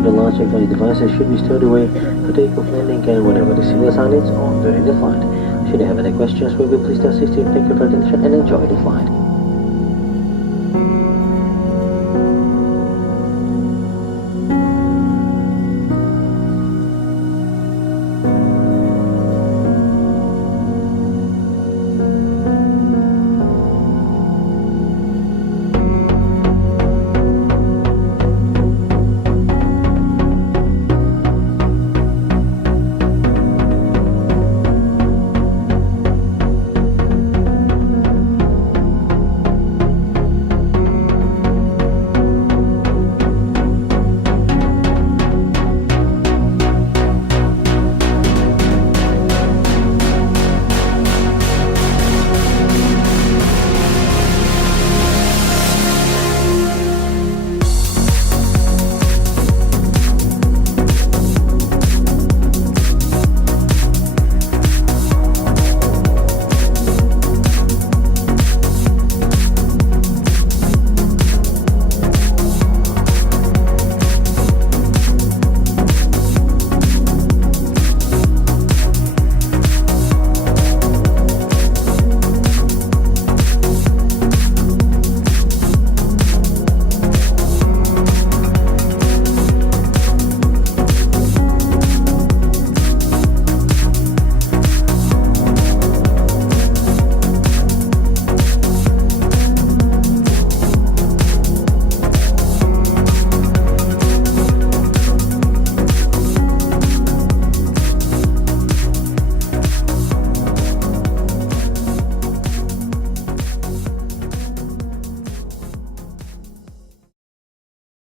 other large electronic devices should be stowed away for takeoff, landing, and whenever the signal sign is on during the flight. Should you have any questions, we will be pleased to assist you. Thank you for your attention and enjoy the flight.